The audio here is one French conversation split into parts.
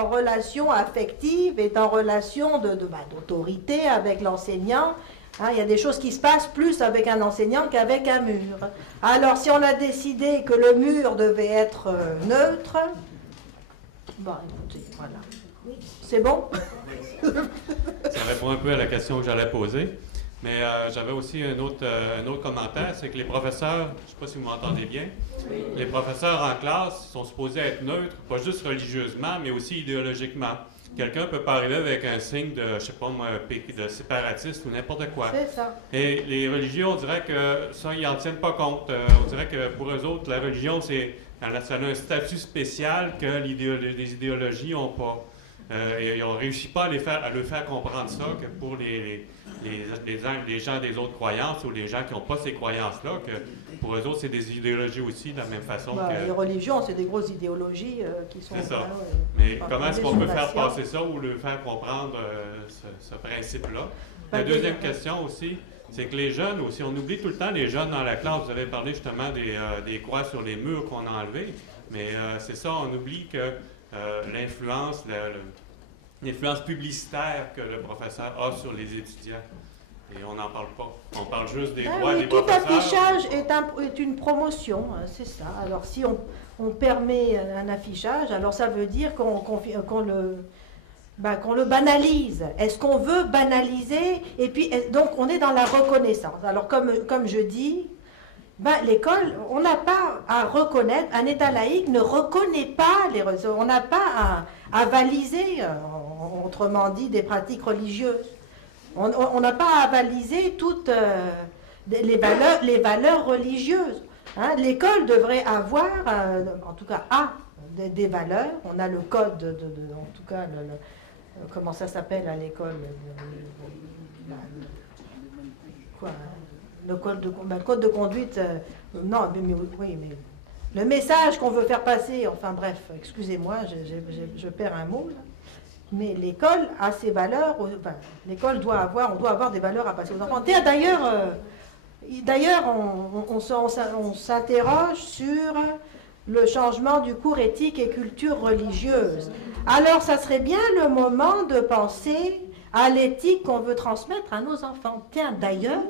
en relation affective, est en relation d'autorité avec l'enseignant. Hein, il y a des choses qui se passent plus avec un enseignant qu'avec un mur. Alors, si on a décidé que le mur devait être neutre, bon, écoutez, voilà. C'est bon? Ça répond un peu à la question que j'allais poser. Mais j'avais aussi un autre commentaire, c'est que les professeurs, je ne sais pas si vous m'entendez bien, les professeurs en classe sont supposés être neutres, pas juste religieusement, mais aussi idéologiquement. Quelqu'un peut pas arriver avec un signe de, je sais pas moi, de séparatiste ou n'importe quoi. C'est ça. Et les religieux, on dirait que ça, ils n'en tiennent pas compte. On dirait que pour eux autres, la religion, ça a un statut spécial que les idéologies n'ont pas. Et on ne réussit pas à leur faire comprendre ça, que pour les gens des autres croyances ou les gens qui n'ont pas ces croyances-là, que pour eux autres, c'est des idéologies aussi, de la même façon que... Les religions, c'est des grosses idéologies qui sont... C'est ça. Mais comment est-ce qu'on peut faire passer ça ou leur faire comprendre ce principe-là? La deuxième question aussi, c'est que les jeunes aussi, on oublie tout le temps les jeunes dans la classe. Vous avez parlé justement des croix sur les murs qu'on a enlevées, mais c'est ça, on oublie que l'influence publicitaire que le professeur a sur les étudiants. Et on n'en parle pas. On parle juste des droits des professeurs. Tout affichage est une promotion, c'est ça. Alors si on permet un affichage, alors ça veut dire qu'on le banalise. Est-ce qu'on veut banaliser? Et puis, donc, on est dans la reconnaissance. Alors, comme je dis, l'école, on n'a pas à reconnaître, un État laïque ne reconnaît pas les religions. On n'a pas à valiser, autrement dit, des pratiques religieuses. On n'a pas à avaliser toutes les valeurs religieuses. Hein. L'école devrait avoir, en tout cas, des valeurs. On a le code, en tout cas, comment ça s'appelle à l'école le code de conduite. Non, mais oui, mais le message qu'on veut faire passer, enfin bref, excusez-moi, je perds un mot là. Mais l'école a ses valeurs, l'école on doit avoir des valeurs à passer aux enfants. D'ailleurs, on s'interroge sur le changement du cours éthique et culture religieuse. Alors, ça serait bien le moment de penser à l'éthique qu'on veut transmettre à nos enfants. Tiens, d'ailleurs,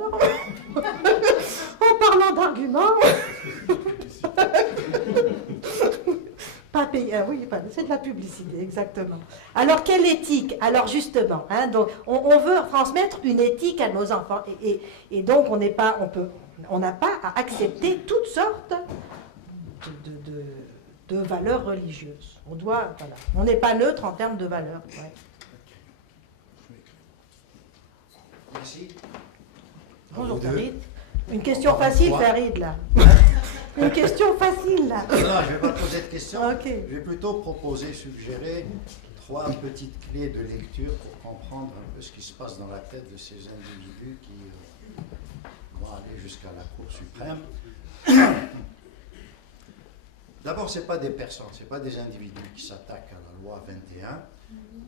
en parlant d'arguments, pas payé, oui, c'est de la publicité, exactement. Alors, quelle éthique? Alors, justement, hein, donc, on veut transmettre une éthique à nos enfants, et donc on n'a pas à accepter toutes sortes de valeurs religieuses. On n'est pas neutre en termes de valeurs. Ouais. Merci. Bonjour Farid. Une question facile, Farid, là. Une question facile, là. Non, je ne vais pas poser de questions. Okay. Je vais plutôt suggérer 3 petites clés de lecture pour comprendre un peu ce qui se passe dans la tête de ces individus qui vont aller jusqu'à la Cour suprême. D'abord, ce n'est pas des personnes, ce n'est pas des individus qui s'attaquent à la loi 21,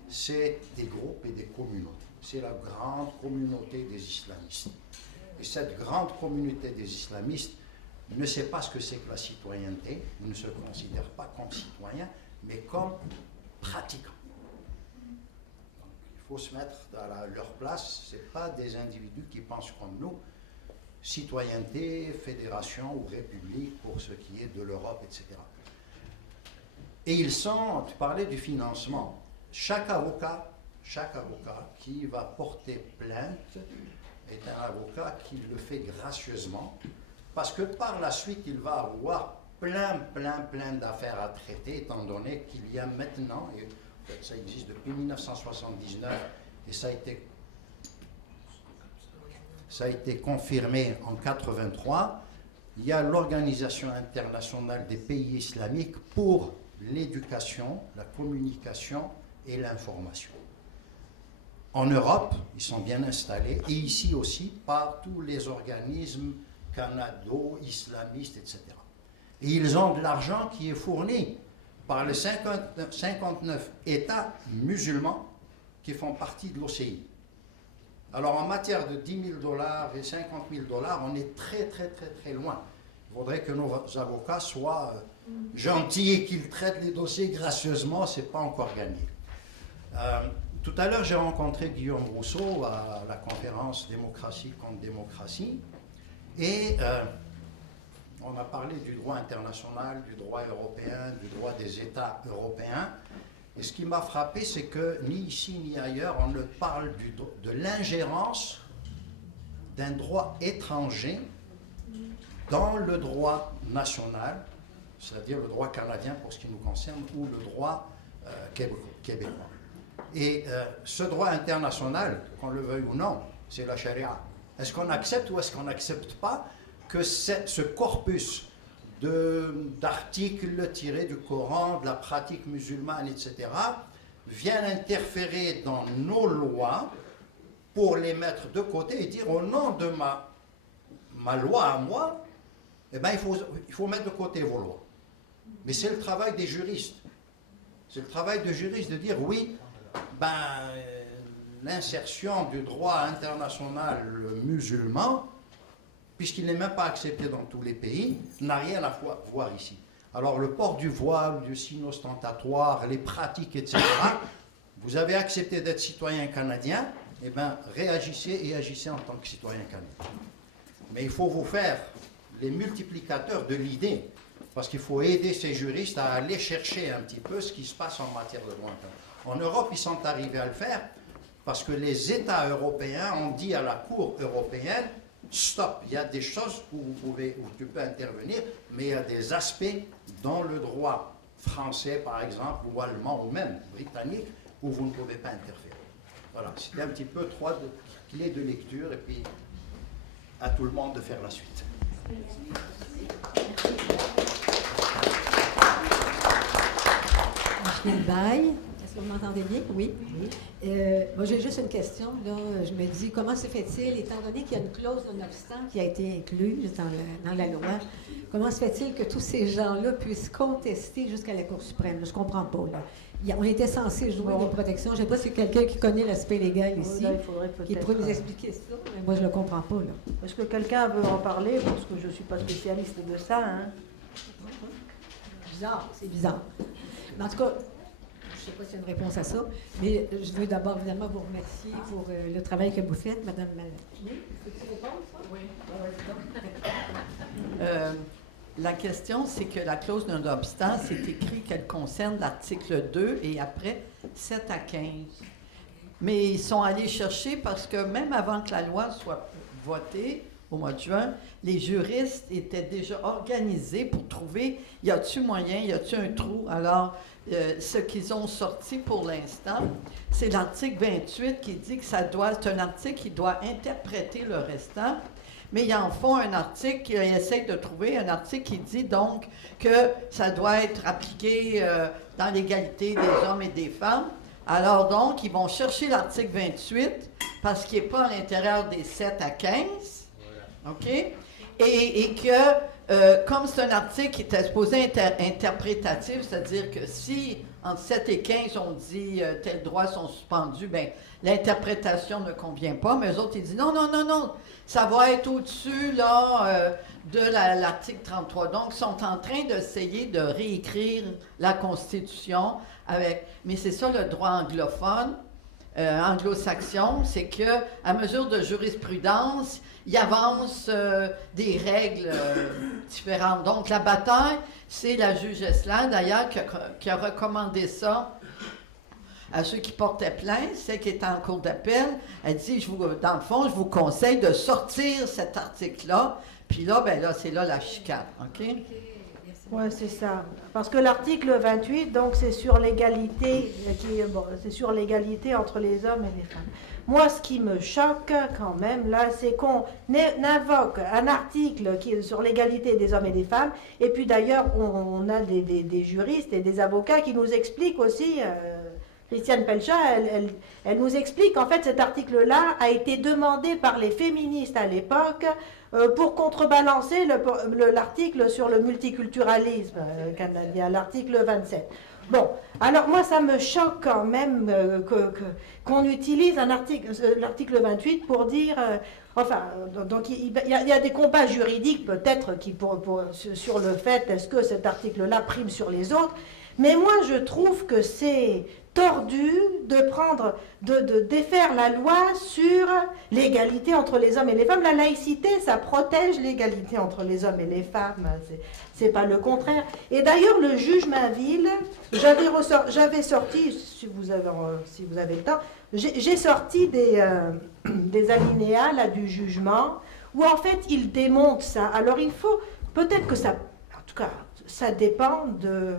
c'est des groupes et des communautés. C'est la grande communauté des islamistes. Et cette grande communauté des islamistes ne sait pas ce que c'est que la citoyenneté, ils ne se considèrent pas comme citoyens, mais comme pratiquants. Donc, il faut se mettre à leur place, ce n'est pas des individus qui pensent comme nous, citoyenneté, fédération ou république pour ce qui est de l'Europe, etc. Et tu parlais du financement. Chaque avocat qui va porter plainte est un avocat qui le fait gracieusement, parce que par la suite, il va avoir plein d'affaires à traiter, étant donné qu'il y a maintenant, et en fait, ça existe depuis 1979, et ça a été confirmé en 1983, il y a l'Organisation internationale des pays islamiques pour l'éducation, la communication et l'information. En Europe, ils sont bien installés, et ici aussi, par tous les organismes canadaux, islamistes, etc. Et ils ont de l'argent qui est fourni par les 59 États musulmans qui font partie de l'OCI. Alors en matière de $10 000 et $50 000, on est très loin. Il faudrait que nos avocats soient gentils et qu'ils traitent les dossiers gracieusement, ce n'est pas encore gagné. Tout à l'heure, j'ai rencontré Guillaume Rousseau à la conférence Démocratie contre démocratie, et on a parlé du droit international, du droit européen, du droit des États européens. Et ce qui m'a frappé, c'est que ni ici ni ailleurs, on ne parle de l'ingérence d'un droit étranger dans le droit national, c'est-à-dire le droit canadien pour ce qui nous concerne, ou le droit québécois. Et ce droit international, qu'on le veuille ou non, c'est la charia. Est-ce qu'on accepte ou est-ce qu'on n'accepte pas que ce corpus d'articles tirés du Coran, de la pratique musulmane, etc., viennent interférer dans nos lois pour les mettre de côté et dire au nom de ma loi à moi, eh ben, il faut mettre de côté vos lois. Mais c'est le travail des juristes. C'est le travail des juristes de dire oui, l'insertion du droit international musulman, puisqu'il n'est même pas accepté dans tous les pays, n'a rien à voir ici. Alors le port du voile, du signe ostentatoire, les pratiques, etc., vous avez accepté d'être citoyen canadien, eh bien réagissez et agissez en tant que citoyen canadien. Mais il faut vous faire les multiplicateurs de l'idée, parce qu'il faut aider ces juristes à aller chercher un petit peu ce qui se passe en matière de droit international. En Europe, ils sont arrivés à le faire parce que les États européens ont dit à la Cour européenne, stop, il y a des choses où tu peux intervenir, mais il y a des aspects dans le droit français, par exemple, ou allemand, ou même britannique, où vous ne pouvez pas interférer. Voilà, c'était un petit peu trois clés de lecture, et puis à tout le monde de faire la suite. Michel Baille, est-ce que vous m'entendez bien? Oui. Moi, j'ai juste une question. Là. Je me dis, comment se fait-il, étant donné qu'il y a une clause de non-obstant qui a été incluse dans la loi, comment se fait-il que tous ces gens-là puissent contester jusqu'à la Cour suprême? Je ne comprends pas. Là. On était censé jouer des protections. Je ne sais pas si quelqu'un qui connaît l'aspect légal ici, qui pourrait nous expliquer ça, mais moi, je ne le comprends pas. Là. Est-ce que quelqu'un veut en parler? Parce que je ne suis pas spécialiste de ça. Hein. Bizarre, c'est bizarre. Mais en tout cas, je ne sais pas s'il y a une réponse à ça, mais je veux d'abord évidemment vous remercier pour le travail que vous faites, Mme Malachny. Peux-tu répondre, ça? Oui. La question, c'est que la clause de non-obstant, c'est écrit qu'elle concerne l'article 2 et après 7 à 15. Mais ils sont allés chercher parce que même avant que la loi soit votée, au mois de juin, les juristes étaient déjà organisés pour trouver, y a-t-il moyen, y a-t-il un trou? Alors, ce qu'ils ont sorti pour l'instant, c'est l'article 28 qui dit que c'est un article qui doit interpréter le restant, mais ils en font un article, ils essayent de trouver un article qui dit donc que ça doit être appliqué dans l'égalité des hommes et des femmes. Alors donc, ils vont chercher l'article 28 parce qu'il n'est pas à l'intérieur des 7 à 15, OK? Et que, comme c'est un article qui était supposé être interprétatif, c'est-à-dire que si entre 7 et 15, on dit tels droits sont suspendus, bien, l'interprétation ne convient pas, mais eux autres, ils disent non, ça va être au-dessus, là, de l'article 33. Donc, ils sont en train d'essayer de réécrire la Constitution avec... Mais c'est ça, le droit anglophone, anglo-saxon, c'est que à mesure de jurisprudence, il avance des règles différentes. Donc, la bataille, c'est la juge Esland, d'ailleurs, qui a recommandé ça à ceux qui portaient plainte, celle qui était en cours d'appel. Elle dit, dans le fond, je vous conseille de sortir cet article-là. Puis là, ben là, c'est là la chicane, OK? Oui, c'est ça. Parce que l'article 28, donc, c'est sur l'égalité, c'est sur l'égalité entre les hommes et les femmes. Moi, ce qui me choque quand même, là, c'est qu'on invoque un article qui est sur l'égalité des hommes et des femmes, et puis d'ailleurs, on a des juristes et des avocats qui nous expliquent aussi, Christiane Pelcha, elle nous explique qu'en fait, cet article-là a été demandé par les féministes à l'époque pour contrebalancer l'article sur le multiculturalisme canadien, l'article 27. Bon, alors moi, ça me choque quand même qu'on utilise l'article 28 pour dire... donc il y a des combats juridiques peut-être sur le fait est-ce que cet article-là prime sur les autres, mais moi je trouve que c'est tordu de défaire la loi sur l'égalité entre les hommes et les femmes. La laïcité, ça protège l'égalité entre les hommes et les femmes, c'est pas le contraire. Et d'ailleurs, le juge Mainville, j'avais sorti, si vous avez le temps, j'ai sorti des alinéas là, du jugement, où en fait, il démonte ça. Alors il faut, peut-être que ça, en tout cas, ça dépend de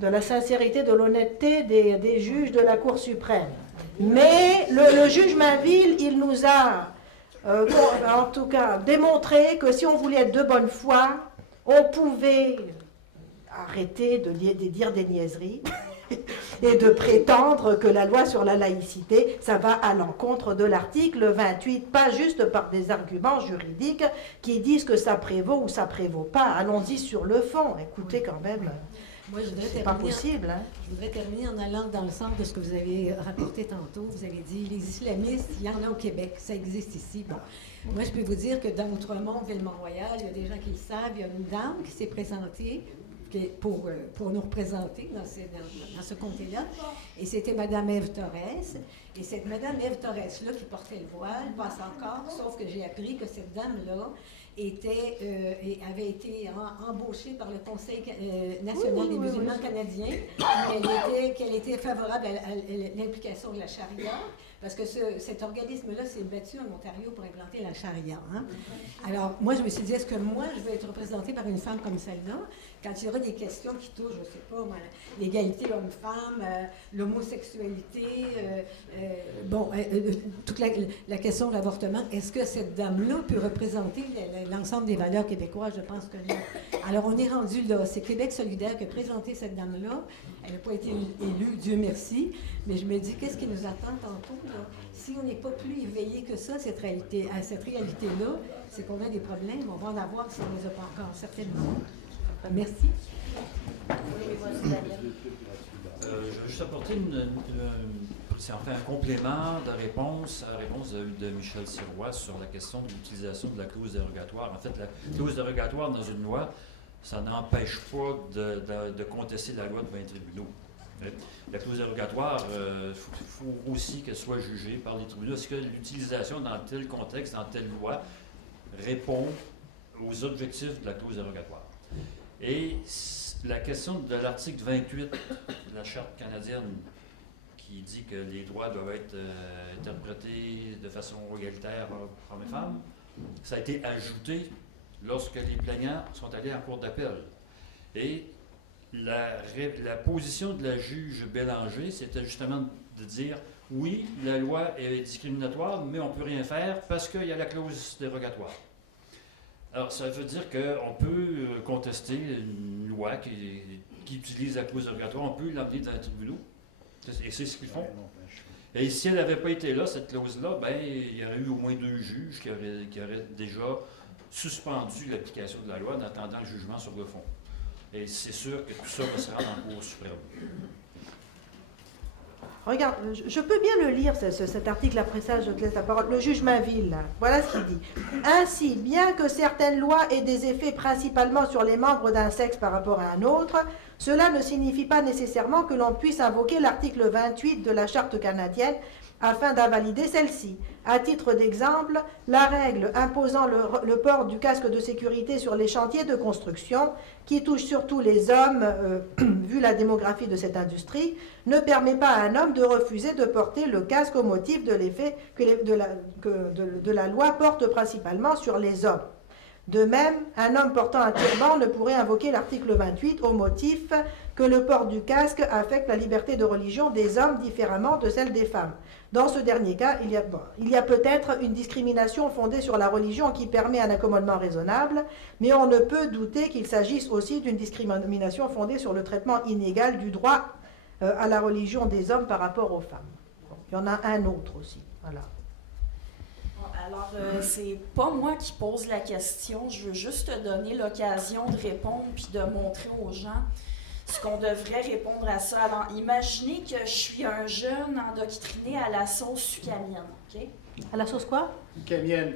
la sincérité, de l'honnêteté des juges de la Cour suprême. Mais le juge Mainville, il nous a, en tout cas, démontré que si on voulait être de bonne foi, on pouvait arrêter de dire des niaiseries et de prétendre que la loi sur la laïcité, ça va à l'encontre de l'article 28, pas juste par des arguments juridiques qui disent que ça prévaut ou ça prévaut pas. Allons-y sur le fond. Écoutez, quand même... Moi, c'est pas possible. Hein? Je voudrais terminer en allant dans le sens de ce que vous avez rapporté tantôt. Vous avez dit, les islamistes, il y en a au Québec, ça existe ici. Bon. Moi, je peux vous dire que dans Outremont, Ville-Mont-Royal, il y a des gens qui le savent. Il y a une dame qui s'est présentée pour nous représenter dans ce comté-là. Et c'était Mme Ève Torres. Et cette Mme Ève Torres-là qui portait le voile passe encore, sauf que j'ai appris que cette dame-là avait été embauchée par le Conseil national des musulmans canadiens, qu'elle était favorable à l'implication de la charia, parce que cet organisme-là s'est battu en Ontario pour implanter la charia. Hein? Alors, moi, je me suis dit, est-ce que moi, je veux être représentée par une femme comme celle-là, quand il y aura des questions qui touchent, je ne sais pas, l'égalité homme-femme, l'homosexualité, toute la question de l'avortement, est-ce que cette dame-là peut représenter l'ensemble des valeurs québécoises? Je pense que non. Alors, on est rendu là. C'est Québec solidaire qui a présenté cette dame-là. Elle n'a pas été élue, Dieu merci, mais je me dis, qu'est-ce qui nous attend tantôt, là? Si on n'est pas plus éveillé que ça, cette réalité-là, c'est qu'on a des problèmes. On va en avoir si on ne les a pas encore, certainement. Merci. Je vais juste apporter c'est en fait un complément de réponse à la réponse de Michel Sirois sur la question de l'utilisation de la clause dérogatoire. En fait, la clause dérogatoire dans une loi, ça n'empêche pas de contester la loi devant les tribunaux. La clause dérogatoire, il faut aussi qu'elle soit jugée par les tribunaux. Est-ce que l'utilisation dans tel contexte, dans telle loi, répond aux objectifs de la clause dérogatoire? Et la question de l'article 28 de la Charte canadienne qui dit que les droits doivent être interprétés de façon égalitaire par hommes et femmes, ça a été ajouté lorsque les plaignants sont allés en cour d'appel. Et la position de la juge Bélanger, c'était justement de dire oui, la loi est discriminatoire, mais on ne peut rien faire parce qu'il y a la clause dérogatoire. Alors, ça veut dire qu'on peut contester une loi qui utilise la clause dérogatoire, on peut l'emmener dans les tribunaux. Et c'est ce qu'ils font. Et si elle n'avait pas été là, cette clause-là, ben, il y aurait eu au moins 2 juges qui auraient déjà suspendu l'application de la loi en attendant le jugement sur le fond. Et c'est sûr que tout ça va se rendre en Cour suprême. Regarde, je peux bien le lire, cet article, après ça, je te laisse la parole. Le juge Mainville, là, voilà ce qu'il dit. Ainsi, bien que certaines lois aient des effets principalement sur les membres d'un sexe par rapport à un autre, cela ne signifie pas nécessairement que l'on puisse invoquer l'article 28 de la Charte canadienne afin d'invalider celle-ci. À titre d'exemple, la règle imposant le port du casque de sécurité sur les chantiers de construction, qui touche surtout les hommes, vu la démographie de cette industrie, ne permet pas à un homme de refuser de porter le casque au motif de l'effet que la loi porte principalement sur les hommes. De même, un homme portant un turban ne pourrait invoquer l'article 28 au motif que le port du casque affecte la liberté de religion des hommes différemment de celle des femmes. Dans ce dernier cas, il y a peut-être une discrimination fondée sur la religion qui permet un accommodement raisonnable, mais on ne peut douter qu'il s'agisse aussi d'une discrimination fondée sur le traitement inégal du droit à la religion des hommes par rapport aux femmes. Bon, il y en a un autre aussi. Voilà. Alors, c'est pas moi qui pose la question. Je veux juste te donner l'occasion de répondre puis de montrer aux gens ce qu'on devrait répondre à ça. Alors, imaginez que je suis un jeune endoctriné à la sauce sucamienne, OK? À la sauce quoi? Camienne.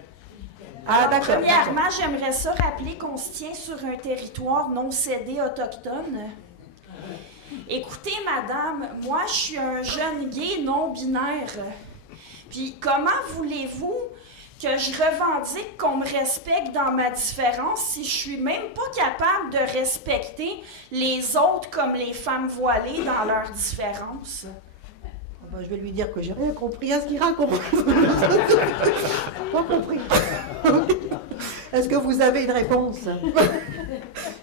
Ah, Alors, d'accord. premièrement, j'aimerais ça rappeler qu'on se tient sur un territoire non cédé autochtone. Écoutez, madame, moi, je suis un jeune gay non-binaire. Puis, comment voulez-vous que je revendique qu'on me respecte dans ma différence si je suis même pas capable de respecter les autres comme les femmes voilées dans leur différence? Je vais lui dire que j'ai rien compris à ce qu'il raconte. Pas compris. Est-ce que vous avez une réponse?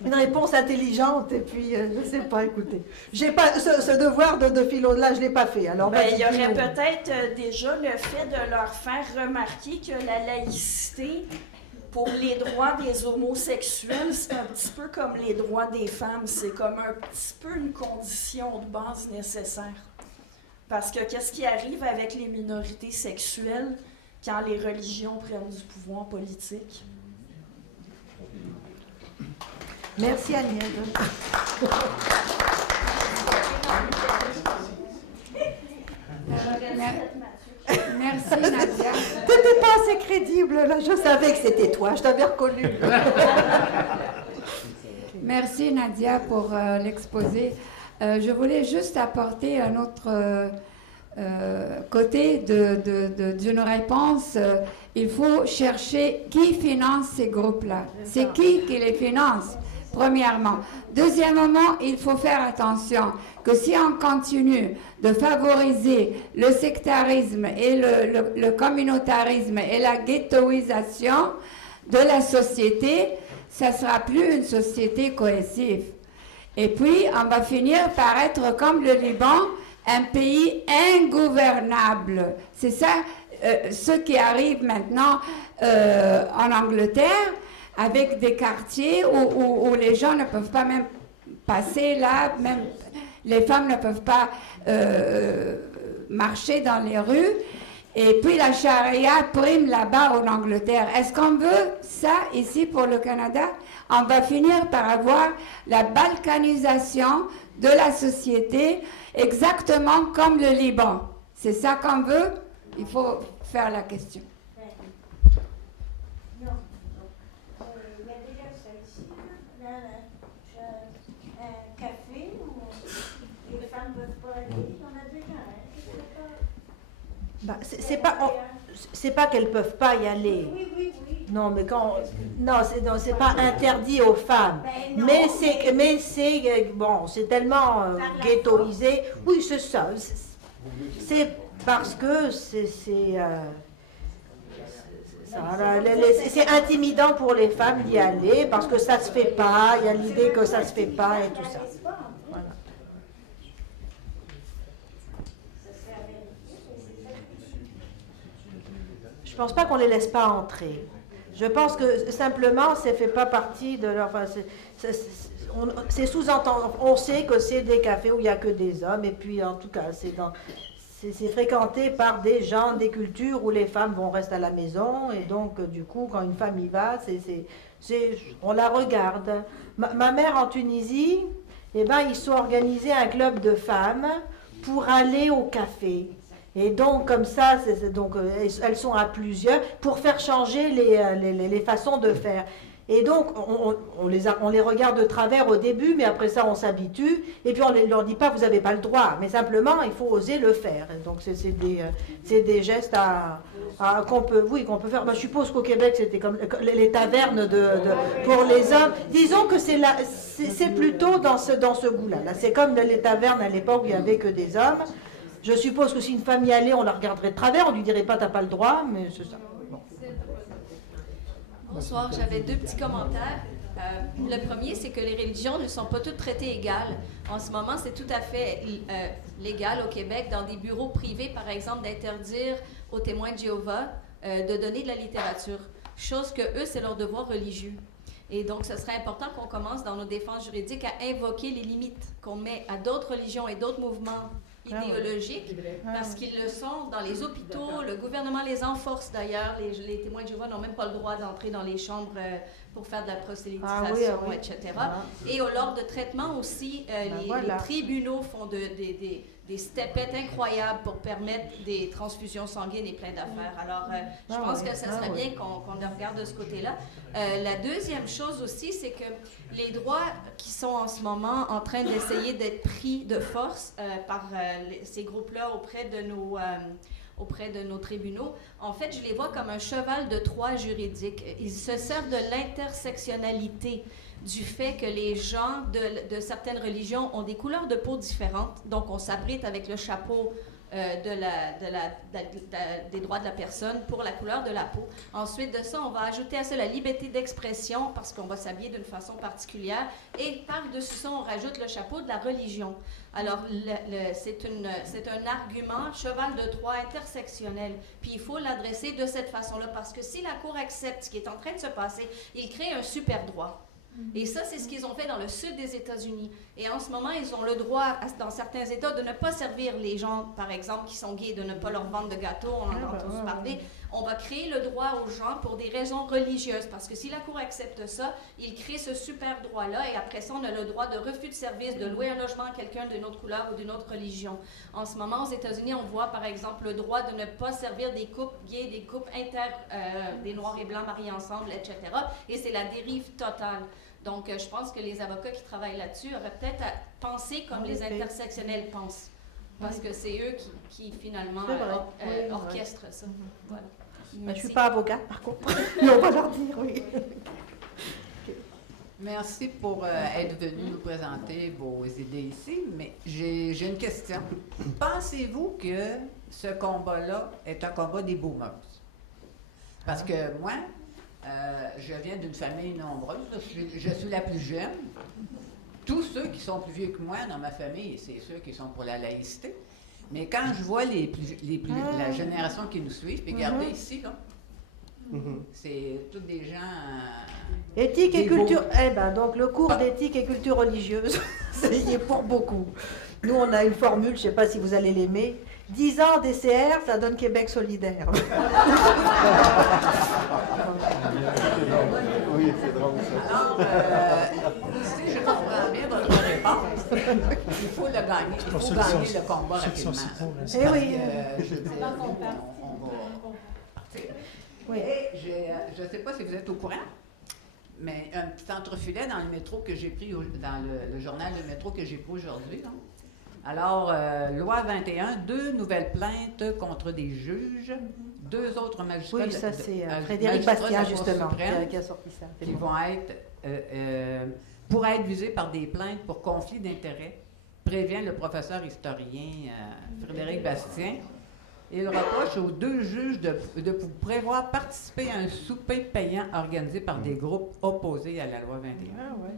Une réponse intelligente, et puis, je ne sais pas, écoutez. J'ai pas, ce devoir de philo-là, je ne l'ai pas fait. Alors, Ben, il y vas-y, aurait dis-nous. peut-être déjà le fait de leur faire remarquer que la laïcité pour les droits des homosexuels, c'est un petit peu comme les droits des femmes. C'est comme un petit peu une condition de base nécessaire. Parce que qu'est-ce qui arrive avec les minorités sexuelles quand les religions prennent du pouvoir politique? Merci Agnès. Merci Nadia. T'étais pas assez crédible, là. Je savais que c'était toi, je t'avais reconnu. Merci Nadia pour l'exposé. Je voulais juste apporter un autre côté d'une réponse. Il faut chercher qui finance ces groupes-là. C'est qui les finance, premièrement. Deuxièmement, il faut faire attention que si on continue de favoriser le sectarisme et le communautarisme et la ghettoisation de la société, ça ne sera plus une société cohésive. Et puis, on va finir par être comme le Liban, un pays ingouvernable. C'est ça ce qui arrive maintenant en Angleterre, avec des quartiers où les gens ne peuvent pas même passer là, même les femmes ne peuvent pas marcher dans les rues. Et puis la charia prime là-bas en Angleterre. Est-ce qu'on veut ça ici pour le Canada? On va finir par avoir la balkanisation de la société, exactement comme le Liban. C'est ça qu'on veut? Il faut faire la question. Non. Il y a déjà ça ici, là, un café où les femmes ne peuvent pas aller. Il y en a déjà un. Bah, c'est pas qu'elles peuvent pas y aller. Oui. Non, mais c'est pas interdit aux femmes. Ben non, mais c'est bon, c'est tellement ghettoisé. Oui, c'est ça. C'est parce que c'est intimidant pour les femmes d'y aller parce que ça se fait pas. Il y a l'idée que ça se fait pas et tout ça. Voilà. Je pense pas qu'on les laisse pas entrer. Je pense que simplement, ça fait pas partie de leur. C'est sous-entendu. On sait que c'est des cafés où il y a que des hommes, et puis en tout cas, c'est fréquenté par des gens des cultures où les femmes vont rester à la maison, et donc du coup, quand une femme y va, on la regarde. Ma mère en Tunisie, eh ben, ils sont organisés un club de femmes pour aller au café. Et donc, comme ça, elles sont à plusieurs pour faire changer les façons de faire. Et donc, on les regarde de travers au début, mais après ça, on s'habitue. Et puis, on ne leur dit pas, vous n'avez pas le droit. Mais simplement, il faut oser le faire. Et donc, c'est des gestes qu'on peut faire. Bah, je suppose qu'au Québec, c'était comme les tavernes pour les hommes. Disons que c'est plutôt dans ce goût-là. Là, c'est comme les tavernes à l'époque où il n'y avait que des hommes. Je suppose que si une femme y allait, on la regarderait de travers, on lui dirait pas, t'as pas le droit, mais c'est ça. Bon. Bonsoir, j'avais deux petits commentaires. Le premier, c'est que les religions ne sont pas toutes traitées égales. En ce moment, c'est tout à fait légal au Québec, dans des bureaux privés, par exemple, d'interdire aux témoins de Jéhovah de donner de la littérature, chose que eux, c'est leur devoir religieux. Et donc, ce serait important qu'on commence dans nos défenses juridiques à invoquer les limites qu'on met à d'autres religions et d'autres mouvements idéologiques, parce qu'ils le sont dans les hôpitaux. Le gouvernement les enforce d'ailleurs. Les témoins de Jéhovah n'ont même pas le droit d'entrer dans les chambres pour faire de la prosélytisation, etc. Et au lors de traitement aussi, les tribunaux font des stepettes incroyables pour permettre des transfusions sanguines et plein d'affaires. Alors, je pense que ça serait bien qu'on le regarde de ce côté-là. La deuxième chose aussi, c'est que les droits qui sont en ce moment en train d'essayer d'être pris de force par ces groupes-là auprès de nos tribunaux, en fait, je les vois comme un cheval de Troie juridique. Ils se servent de l'intersectionnalité, du fait que les gens de certaines religions ont des couleurs de peau différentes, donc on s'abrite avec le chapeau des droits de la personne pour la couleur de la peau. Ensuite de ça, on va ajouter à ça la liberté d'expression parce qu'on va s'habiller d'une façon particulière et par-dessus ça, on rajoute le chapeau de la religion. Alors, c'est un argument, cheval de Troie intersectionnel, puis il faut l'adresser de cette façon-là parce que si la Cour accepte ce qui est en train de se passer, il crée un super droit. Et ça, c'est ce qu'ils ont fait dans le sud des États-Unis. Et en ce moment, ils ont le droit, dans certains États, de ne pas servir les gens, par exemple, qui sont gays, de ne pas leur vendre de gâteaux, on en entend tous parler. On va créer le droit aux gens pour des raisons religieuses, parce que si la Cour accepte ça, ils créent ce super droit-là, et après ça, on a le droit de refus de service, de louer un logement à quelqu'un d'une autre couleur ou d'une autre religion. En ce moment, aux États-Unis, on voit, par exemple, le droit de ne pas servir des couples gays, des couples des noirs et blancs mariés ensemble, etc. Et c'est la dérive totale. Donc, je pense que les avocats qui travaillent là-dessus auraient peut-être à penser comme les intersectionnels pensent. Parce que c'est eux qui finalement, orchestrent ça. Voilà. Je ne suis pas avocate, par contre. Mais on va leur dire, oui. Merci pour être venu nous présenter vos idées ici, mais j'ai une question. Pensez-vous que ce combat-là est un combat des boomers? Parce que moi, je viens d'une famille nombreuse, je suis la plus jeune. Tous ceux qui sont plus vieux que moi dans ma famille, c'est ceux qui sont pour la laïcité. Mais quand je vois la génération qui nous suit, puis regardez ici, là, c'est tous des gens... Éthique et culture... Eh bien, donc le cours d'éthique et culture religieuse, c'est pour beaucoup. Nous, on a une formule, je ne sais pas si vous allez l'aimer. 10 ans DCR, ça donne Québec solidaire. Oui, c'est drôle ça. Alors, si je comprends bien votre réponse, il faut le gagner. Il faut gagner le combat rapidement. Eh oui. Je veux dire, on va partir. Oui. Et je ne sais pas si vous êtes au courant, mais un petit entrefilet dans le métro que j'ai pris, dans le journal de métro que j'ai pris aujourd'hui. Là. Alors, loi 21, 2 nouvelles plaintes contre des juges, 2 autres magistrats. Oui, ça c'est Frédéric Bastien, justement, qui a sorti ça. Qui vont être, pour être visés par des plaintes pour conflit d'intérêts, prévient le professeur historien Frédéric Bastien. Il reproche aux 2 juges de prévoir participer à un souper payant organisé par des groupes opposés à la loi 21. Ah oui,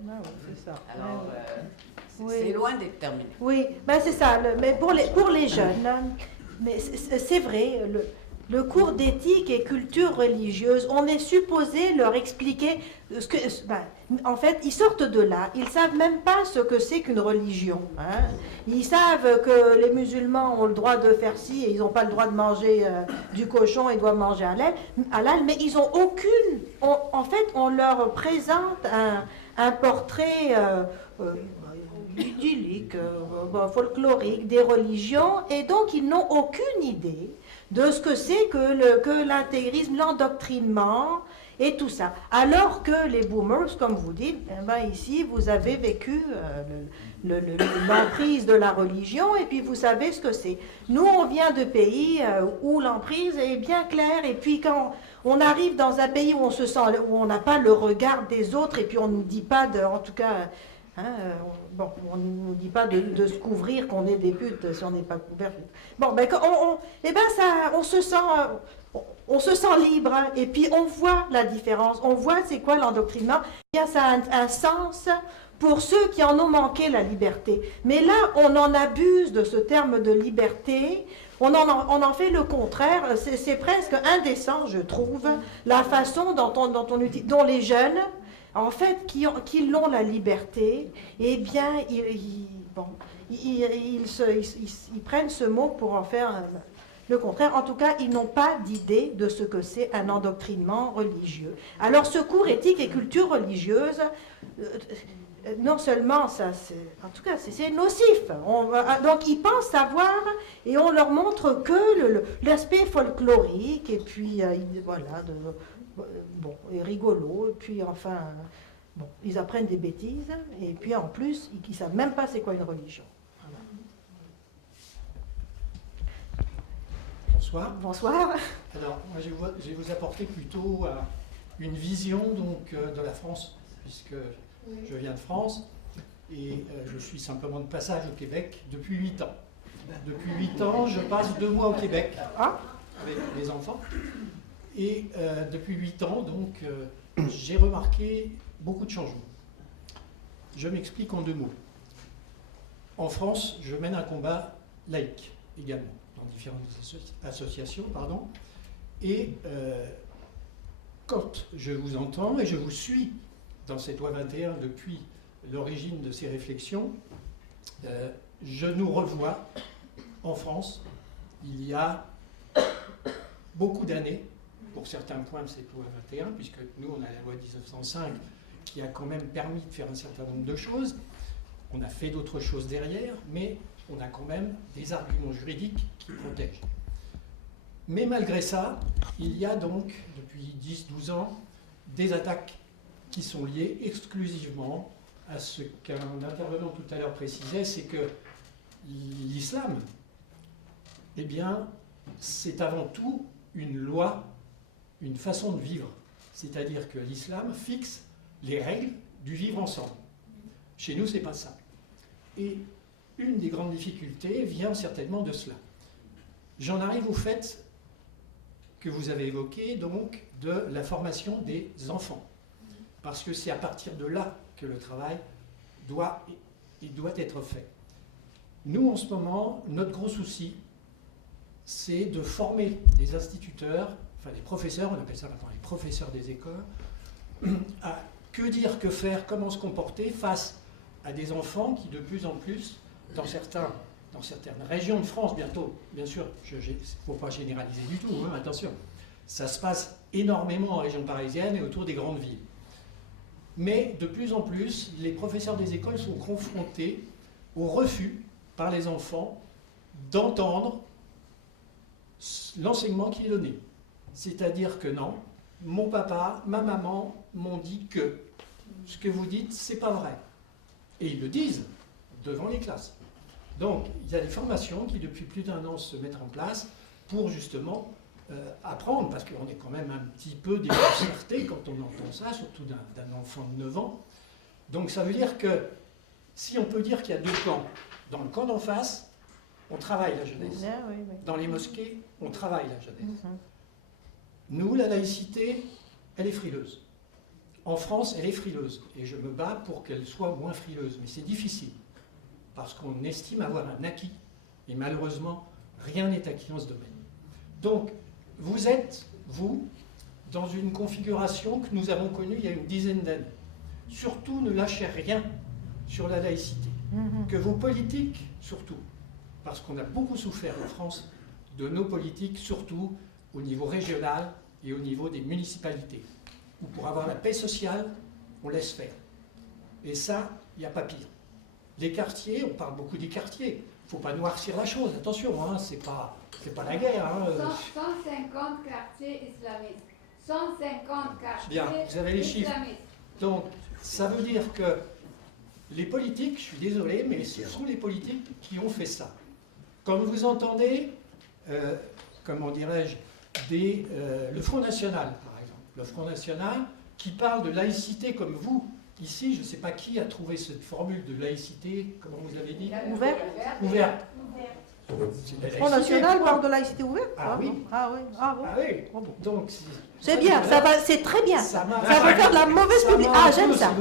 c'est ça. Alors, c'est loin d'être terminé. Oui, ben c'est ça. Mais pour les jeunes, mais c'est vrai, le cours d'éthique et culture religieuse, on est supposé leur expliquer ce que... en fait, ils sortent de là, ils ne savent même pas ce que c'est qu'une religion. Hein. Ils savent que les musulmans ont le droit de faire ci et ils n'ont pas le droit de manger du cochon, ils doivent manger halal, mais ils n'ont aucune... en fait, on leur présente un portrait... idyllique, folklorique des religions, et donc ils n'ont aucune idée de ce que c'est que l'intégrisme, l'endoctrinement et tout ça. Alors que les boomers, comme vous dites, ici vous avez vécu l'emprise de la religion et puis vous savez ce que c'est. Nous, on vient de pays où l'emprise est bien claire et puis quand on arrive dans un pays où on se sent, où on n'a pas le regard des autres et puis on ne nous dit pas, en tout cas... on ne nous dit pas de se couvrir, qu'on est des putes si on n'est pas couvert. Bon, on se sent libre, hein, et puis on voit la différence, on voit c'est quoi l'endoctrinement. Bien, ça a un sens pour ceux qui en ont manqué la liberté. Mais là, on en abuse de ce terme de liberté, on en fait le contraire, c'est presque indécent, je trouve, la façon dont les jeunes... En fait, qui l'ont la liberté, eh bien, ils prennent ce mot pour en faire le contraire. En tout cas, ils n'ont pas d'idée de ce que c'est un endoctrinement religieux. Alors, ce cours éthique et culture religieuse, non seulement ça, en tout cas, c'est nocif. Donc, ils pensent savoir et on leur montre que l'aspect folklorique et puis, voilà, bon, et rigolo, et puis enfin, bon, ils apprennent des bêtises et puis en plus, ils ne savent même pas c'est quoi une religion. Voilà. Bonsoir. Bonsoir. Alors, moi, je vais vous apporter plutôt une vision donc, de la France, puisque je viens de France et je suis simplement de passage au Québec depuis 8 ans. Depuis 8 ans, je passe 2 mois au Québec avec les enfants. Et depuis 8 ans, donc, j'ai remarqué beaucoup de changements. Je m'explique en 2 mots. En France, je mène un combat laïque également, dans différentes associations, pardon. Et quand je vous entends et je vous suis dans cette loi 21 depuis l'origine de ces réflexions, je nous revois en France il y a beaucoup d'années, pour certains points de cette loi 21, puisque nous on a la loi 1905 qui a quand même permis de faire un certain nombre de choses. On a fait d'autres choses derrière, mais on a quand même des arguments juridiques qui protègent. Mais malgré ça, il y a donc, depuis 10-12 ans, des attaques qui sont liées exclusivement à ce qu'un intervenant tout à l'heure précisait, c'est que l'islam, eh bien, c'est avant tout une loi, une façon de vivre. C'est-à-dire que l'islam fixe les règles du vivre ensemble. Chez nous, c'est pas ça. Et une des grandes difficultés vient certainement de cela. J'en arrive au fait que vous avez évoqué, donc, de la formation des enfants. Parce que c'est à partir de là que le travail doit être fait. Nous, en ce moment, notre gros souci, c'est de former des instituteurs, enfin des professeurs, on appelle ça maintenant les professeurs des écoles, à que dire, que faire, comment se comporter face à des enfants qui, de plus en plus, dans certaines régions de France, bientôt, bien sûr, il ne faut pas généraliser du tout, hein, attention, ça se passe énormément en région parisienne et autour des grandes villes. Mais de plus en plus, les professeurs des écoles sont confrontés au refus par les enfants d'entendre l'enseignement qui est donné. C'est-à-dire que non, mon papa, ma maman m'ont dit que ce que vous dites, c'est pas vrai. Et ils le disent devant les classes. Donc, il y a des formations qui, depuis plus d'1 an, se mettent en place pour justement apprendre, parce qu'on est quand même un petit peu déconcerté quand on entend ça, surtout d'un enfant de 9 ans. Donc, ça veut dire que si on peut dire qu'il y a 2 camps, dans le camp d'en face, on travaille la jeunesse. Dans les mosquées, on travaille la jeunesse. Nous, la laïcité, elle est frileuse. En France, elle est frileuse. Et je me bats pour qu'elle soit moins frileuse. Mais c'est difficile. Parce qu'on estime avoir un acquis. Et malheureusement, rien n'est acquis dans ce domaine. Donc, vous êtes, vous, dans une configuration que nous avons connue il y a une dizaine d'années. Surtout, ne lâchez rien sur la laïcité. Que vos politiques, surtout, parce qu'on a beaucoup souffert en France de nos politiques, surtout au niveau régional et au niveau des municipalités, où pour avoir la paix sociale, on laisse faire. Et ça, il n'y a pas pire. Les quartiers, on parle beaucoup des quartiers. Il ne faut pas noircir la chose, attention, hein, c'est pas la guerre. Hein. 150 quartiers islamistes. 150 quartiers Bien, vous avez les chiffres. islamistes. Donc, ça veut dire que les politiques, je suis désolé, mais ce sont les politiques qui ont fait ça. Comme vous entendez, comment dirais-je, le Front National, par exemple, le Front National, qui parle de laïcité comme vous, ici, je ne sais pas qui a trouvé cette formule de laïcité, comment vous avez dit ? Ouverte. Ouverte. Le Front National parle de laïcité ouverte. Ah oui. Ah oui. Ah bon. Ah oui. Oh bon. Donc, c'est bien, c'est très bien. Ça va faire de la mauvaise publicité. Ah, j'aime ça.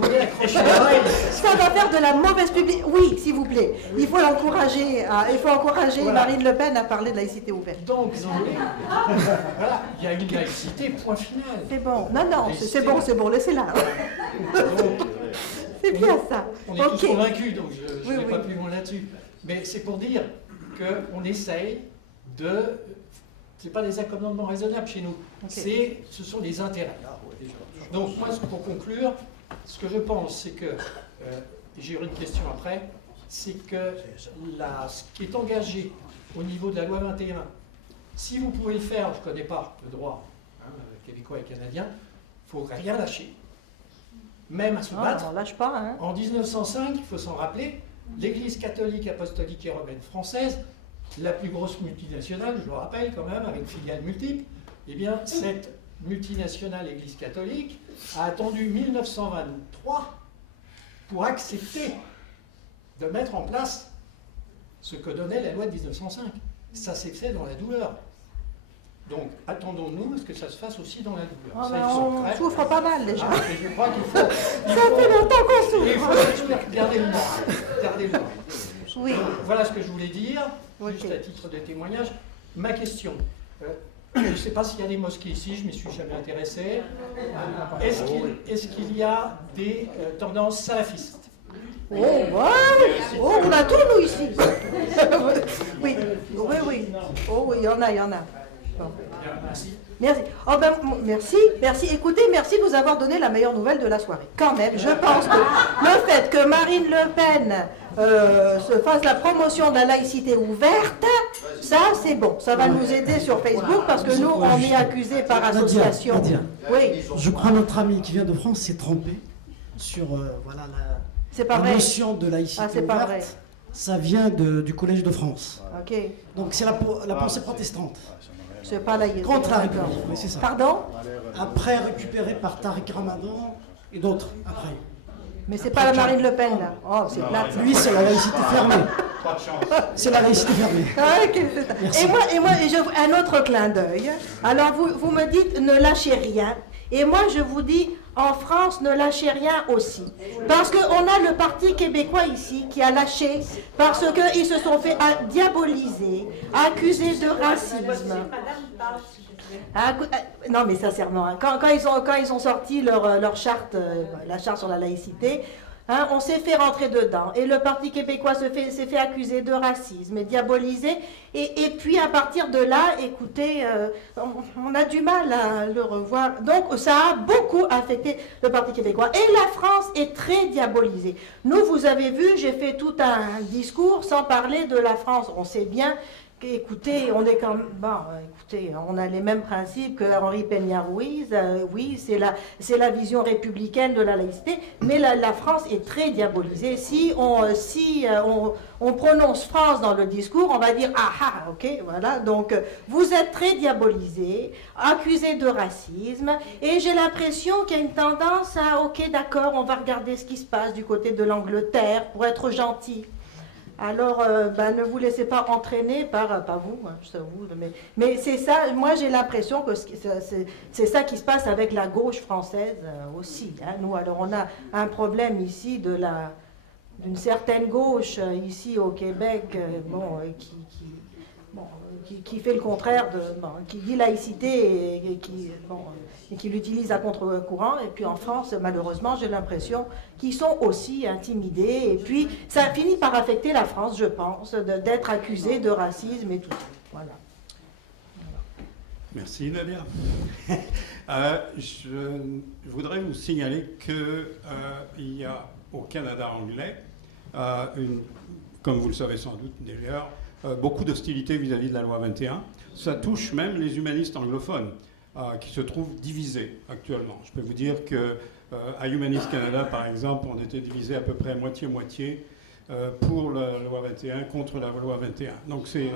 Ça va faire de la mauvaise publicité. Oui, s'il vous plaît. Il faut encourager Voilà. Marine Le Pen à parler de laïcité ouverte. Donc, voilà, il y a une laïcité, point final. C'est bon. Non, c'est bon, laissez-la. Donc, C'est bien ça. on est tous convaincus, donc je ne vais pas plus loin là-dessus. Mais c'est pour dire qu'on essaye de... C'est pas des accommodements raisonnables chez nous, ce sont des intérêts. Donc moi, pour conclure, ce que je pense, c'est que, j'ai une question après, c'est que ce qui est engagé au niveau de la loi 21, si vous pouvez le faire, je ne connais pas le droit québécois et canadien, il ne faut rien lâcher, même à se battre. On lâche pas. Hein. En 1905, il faut s'en rappeler, l'Église catholique, apostolique et romaine française, la plus grosse multinationale, je le rappelle quand même, avec filiales multiples, eh bien, cette multinationale Église catholique a attendu 1923 pour accepter de mettre en place ce que donnait la loi de 1905. Ça s'est fait dans la douleur. Donc, attendons-nous à ce que ça se fasse aussi dans la douleur. Oh, Ça, ils sont on prêts. souffre pas mal déjà. Et je crois qu'il faut... Ça fait longtemps qu'on souffre. Il faut garder le nord. Garder le nord. Oui. Voilà ce que je voulais dire, juste Ok. à titre de témoignage. Ma question, je ne sais pas s'il y a des mosquées ici, je ne m'y suis jamais intéressé. Est-ce qu'il y a des tendances salafistes? Oh, ouais. Oh, on a tout, nous, ici. Oui, oui, oui. Oh, oui, il y en a, il y en a. Bon. Merci. Merci. Oh ben, merci. Écoutez, merci de nous avoir donné la meilleure nouvelle de la soirée. Quand même, je pense que le fait que Marine Le Pen se fasse la promotion de la laïcité ouverte, ça, c'est bon. Ça va nous aider sur Facebook parce que nous, on est accusés par association. Nadia, Oui, je crois que notre ami qui vient de France s'est trompé sur voilà, c'est pas la vrai. notion de laïcité Ah, c'est pas ouverte. vrai. Ça vient du Collège de France. Ok. Donc c'est la pensée protestante. C'est pas laïcité. Contre la D'accord. République, oui, c'est ça. Pardon? Après, récupéré par Tariq Ramadan et d'autres, après. Mais c'est pas la Marine Le Pen, là. Oh, c'est plate. ça. Lui, c'est la laïcité fermée. C'est la laïcité fermée. Ah, ok, c'est ça. Merci. Et moi, un autre clin d'œil. Alors, vous me dites, ne lâchez rien. Et moi, je vous dis, en France, ne lâchez rien aussi. Parce qu'on a le Parti québécois ici qui a lâché, parce qu'ils se sont fait diaboliser, accusés de racisme. Non, mais sincèrement, hein, quand ils ont sorti leur charte, la charte sur la laïcité, hein, on s'est fait rentrer dedans. Et le Parti québécois s'est fait accuser de racisme et diabolisé. Et puis, à partir de là, écoutez, on a du mal à le revoir. Donc, ça a beaucoup affecté le Parti québécois. Et la France est très diabolisée. Nous, vous avez vu, j'ai fait tout un discours sans parler de la France. On sait bien écoutez, on est quand même, bon, écoutez, on a les mêmes principes que Henri Peña-Ruiz. Oui, c'est la vision républicaine de la laïcité, mais la France est très diabolisée. Si on prononce France dans le discours, on va dire ok, voilà. Donc vous êtes très diabolisés, accusés de racisme, et j'ai l'impression qu'il y a une tendance à ok, d'accord, on va regarder ce qui se passe du côté de l'Angleterre pour être gentil. Alors, ne vous laissez pas entraîner pas vous, hein, je t'avoue, mais c'est ça, moi j'ai l'impression que c'est ça qui se passe avec la gauche française aussi. Hein. Nous, alors on a un problème ici d'une certaine gauche ici au Québec, qui fait le contraire, qui dit laïcité et qui l'utilise à contre-courant. Et puis en France, malheureusement, j'ai l'impression qu'ils sont aussi intimidés. Et puis ça finit par affecter la France, je pense, d'être accusés de racisme et tout ça. Voilà. Merci Nadia. Je voudrais vous signaler qu'il y a au Canada anglais, comme vous le savez sans doute d'ailleurs, beaucoup d'hostilité vis-à-vis de la loi 21. Ça touche même les humanistes anglophones qui se trouvent divisés actuellement. Je peux vous dire qu'à Humanist Canada, par exemple, on était divisés à peu près moitié-moitié pour la loi 21 contre la loi 21. Donc c'est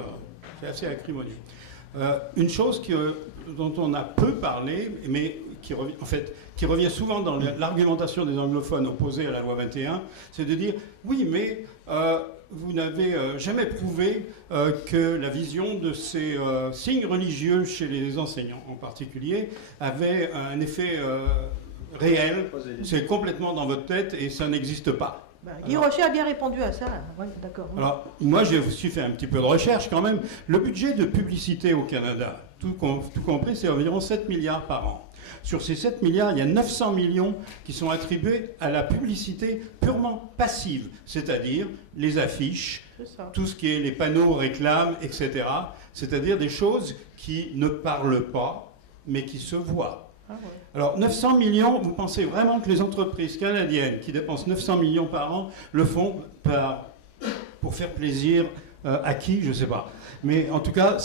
assez acrimonieux. Une chose dont on a peu parlé, mais qui revient souvent dans l'argumentation des anglophones opposés à la loi 21, c'est de dire « oui, mais vous n'avez jamais prouvé que la vision de ces signes religieux chez les enseignants en particulier avait un effet réel. C'est complètement dans votre tête et ça n'existe pas. » Guy Rocher a bien répondu à ça. Oui, d'accord. Alors, moi, j'ai aussi fait un petit peu de recherche quand même. Le budget de publicité au Canada, tout compris, c'est environ 7 milliards par an. Sur ces 7 milliards, il y a 900 millions qui sont attribués à la publicité purement passive, c'est-à-dire les affiches, C'est ça. tout ce qui est les panneaux réclames, etc. C'est-à-dire des choses qui ne parlent pas, mais qui se voient. Ah ouais. Alors, 900 millions, vous pensez vraiment que les entreprises canadiennes qui dépensent 900 millions par an le font pour faire plaisir à qui? Je ne sais pas. Mais en tout cas,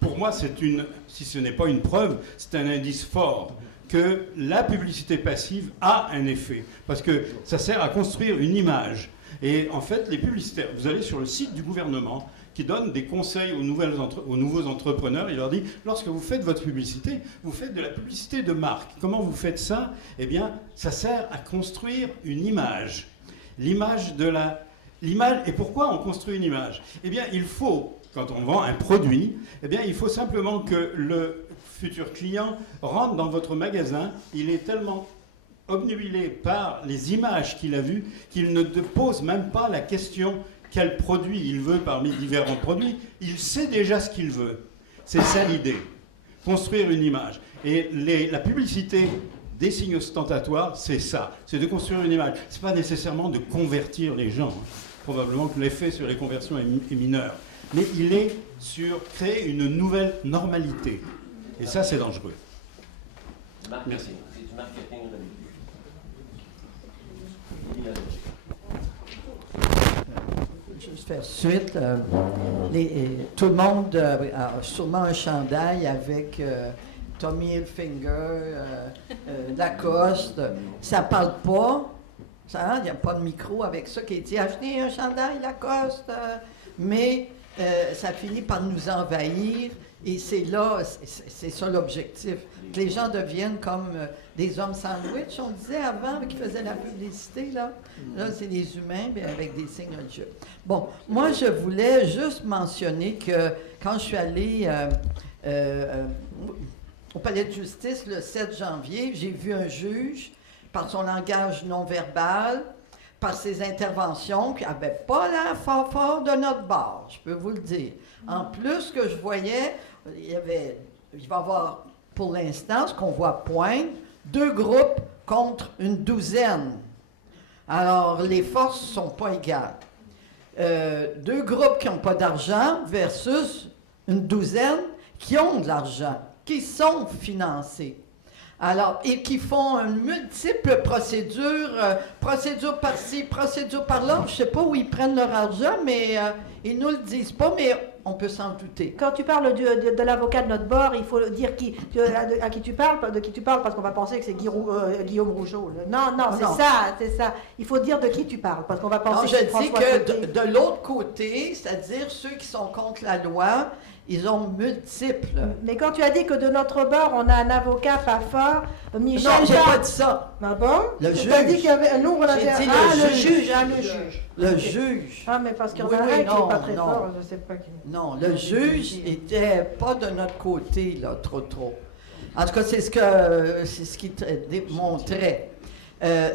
pour moi, si ce n'est pas une preuve, c'est un indice fort que la publicité passive a un effet. Parce que ça sert à construire une image. Et en fait, les publicitaires, vous allez sur le site du gouvernement qui donne des conseils aux nouveaux entrepreneurs. Il leur dit, lorsque vous faites votre publicité, vous faites de la publicité de marque. Comment vous faites ça? Eh bien, ça sert à construire une image. L'image. Et pourquoi on construit une image? Eh bien, il faut, quand on vend un produit, eh bien, il faut simplement que le futur client rentre dans votre magasin, il est tellement obnubilé par les images qu'il a vues qu'il ne te pose même pas la question quel produit il veut parmi différents produits. Il sait déjà ce qu'il veut. C'est ça l'idée. Construire une image. Et la publicité des signes ostentatoires, c'est ça. C'est de construire une image. Ce n'est pas nécessairement de convertir les gens. Probablement que l'effet sur les conversions est mineur. Mais il est sur créer une nouvelle normalité. Et ça, c'est dangereux. Merci. C'est du marketing Je fais suite. Tout le monde a sûrement un chandail avec Tommy Hilfiger, Lacoste. Ça parle pas. Il n'y a pas de micro avec ça qui dit « Achetez un chandail Lacoste ». Mais ça finit par nous envahir. Et c'est là, c'est ça l'objectif. Que les gens deviennent comme des hommes sandwich, on disait avant, qui faisaient la publicité, là. Là, c'est des humains, mais avec des signatures. Bon, moi, je voulais juste mentionner que quand je suis allée au Palais de justice le 7 janvier, j'ai vu un juge, par son langage non verbal, par ses interventions, qui n'avait pas l'air fort de notre bord, je peux vous le dire. En plus, ce que je voyais, il va y avoir, pour l'instant, ce qu'on voit poindre, 2 groupes contre une douzaine. Alors, les forces ne sont pas égales. 2 groupes qui n'ont pas d'argent versus une douzaine qui ont de l'argent, qui sont financés. Alors, et qui font une multiple procédures, procédure par-ci, procédure par-là. Je ne sais pas où ils prennent leur argent, mais ils ne nous le disent pas, mais on peut s'en douter. Quand tu parles de l'avocat de notre bord, il faut dire à qui tu parles, de qui tu parles, parce qu'on va penser que c'est Guillaume Rougeau. Non, c'est ça. Il faut dire de qui tu parles, parce qu'on va penser que c'est François je dis Côté. que de l'autre côté, c'est-à-dire ceux qui sont contre la loi, ils ont multiples. Mais quand tu as dit que de notre bord, on a un avocat pas fort, Michel... Non, j'ai pas dit ça. Ah bon? Le Tu juge. as dit qu'il y avait... Nous, on avait... J'ai dit le juge. Le juge. Ah, mais parce qu'il y en Oui, a un qui n'est pas très non. fort, je ne sais pas qui... Non, le juge était pas de notre côté, là, trop. En tout cas, c'est ce qu'il démontrait.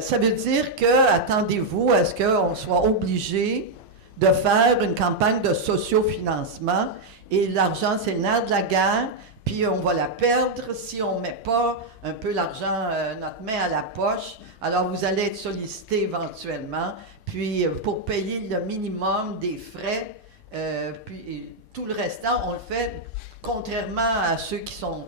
Ça veut dire que, attendez-vous à ce qu'on soit obligé de faire une campagne de sociofinancement. Et l'argent, c'est le nerf de la guerre, puis on va la perdre si on ne met pas un peu l'argent, notre main à la poche. Alors, vous allez être sollicité éventuellement, puis pour payer le minimum des frais, puis tout le restant, on le fait contrairement à ceux qui sont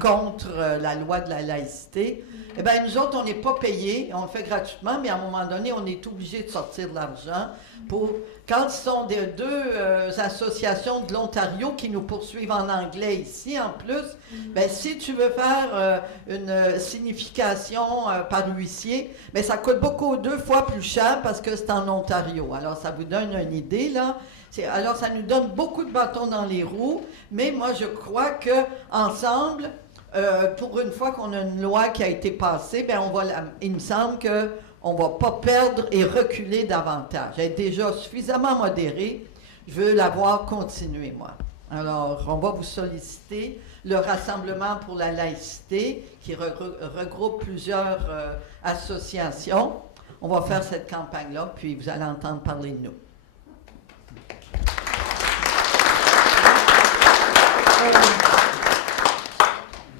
contre la loi de la laïcité. Eh bien, nous autres, on n'est pas payés, on le fait gratuitement, mais à un moment donné, on est obligé de sortir de l'argent pour... Quand ce sont des 2 associations de l'Ontario qui nous poursuivent en anglais ici, en plus, bien, si tu veux faire une signification par huissier, bien, ça coûte 2 fois plus cher parce que c'est en Ontario. Alors, ça vous donne une idée, là. Alors, ça nous donne beaucoup de bâtons dans les roues, mais moi, je crois qu'ensemble, pour une fois qu'on a une loi qui a été passée, bien, il me semble qu'on ne va pas perdre et reculer davantage. Elle est déjà suffisamment modérée. Je veux la voir continuer, moi. Alors, on va vous solliciter le Rassemblement pour la laïcité, qui regroupe plusieurs associations. On va faire cette campagne-là, puis vous allez entendre parler de nous.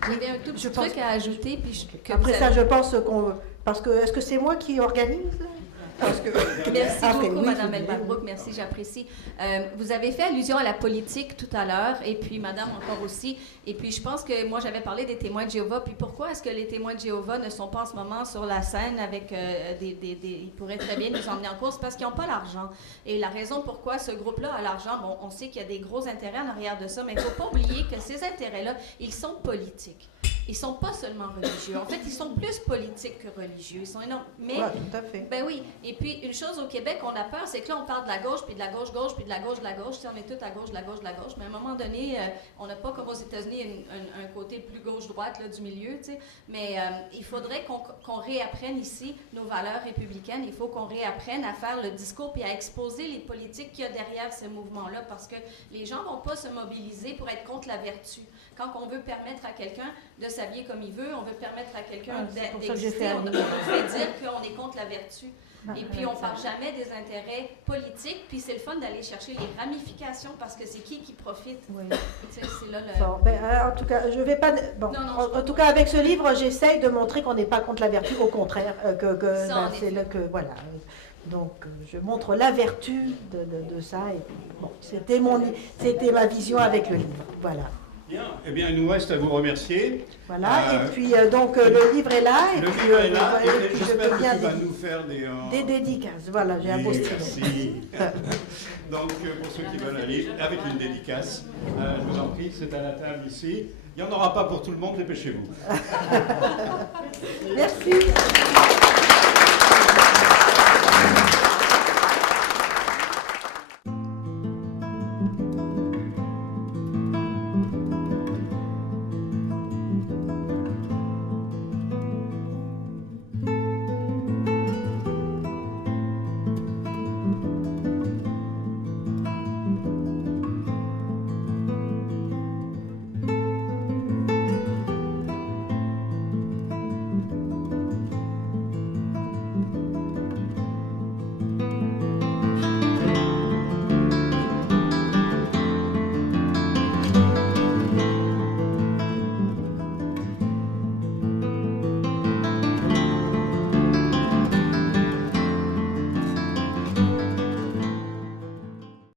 J'avais un tout petit truc à ajouter. Puis Après ça, je pense qu'on... Parce que, est-ce que c'est moi qui organise? Parce que... Merci Ah, beaucoup, oui, Madame je voulais. Elbabrook. Merci, j'apprécie. Vous avez fait allusion à la politique tout à l'heure, et puis Madame encore aussi. Et puis je pense que moi j'avais parlé des témoins de Jéhovah. Puis pourquoi est-ce que les témoins de Jéhovah ne sont pas en ce moment sur la scène avec ils pourraient très bien nous emmener en course parce qu'ils n'ont pas l'argent. Et la raison pourquoi ce groupe-là a l'argent, bon, on sait qu'il y a des gros intérêts en arrière de ça, mais il ne faut pas oublier que ces intérêts-là, ils sont politiques. Ils ne sont pas seulement religieux. En fait, ils sont plus politiques que religieux. Ils sont énormes. Mais, Ouais, tout à fait. ben oui. Et puis, une chose au Québec, on a peur, c'est que là, on parle de la gauche, puis de la gauche, puis de la gauche. Tu sais, on est tous à gauche, de la gauche. Mais à un moment donné, on n'a pas, comme aux États-Unis, un côté plus gauche-droite là, du milieu, tu sais. Mais il faudrait qu'on réapprenne ici nos valeurs républicaines. Il faut qu'on réapprenne à faire le discours puis à exposer les politiques qu'il y a derrière ces mouvements-là, parce que les gens ne vont pas se mobiliser pour être contre la vertu. Quand on veut permettre à quelqu'un de s'habiller comme il veut, on veut permettre à quelqu'un d'exister, on fait dire qu'on est contre la vertu. Et puis, on ne parle jamais des intérêts politiques, puis c'est le fun d'aller chercher les ramifications, parce que c'est qui profite. Oui. Tu sais, c'est là le... Bon, en tout cas, je vais pas... Bon, en tout cas, avec ce livre, j'essaye de montrer qu'on n'est pas contre la vertu, au contraire, c'est là que... Voilà. Donc, je montre la vertu de ça, et puis, bon, c'était ma vision avec le livre. Voilà. Bien, eh bien, il nous reste à vous remercier. Voilà, et puis donc le livre est là. Le livre est là, et puis j'espère que tu vas nous faire des dédicaces. Voilà, j'ai un beau stylo. Merci. Donc, pour ceux qui veulent aller avec une dédicace, je vous en prie, c'est à la table ici. Il n'y en aura pas pour tout le monde, dépêchez-vous. Merci.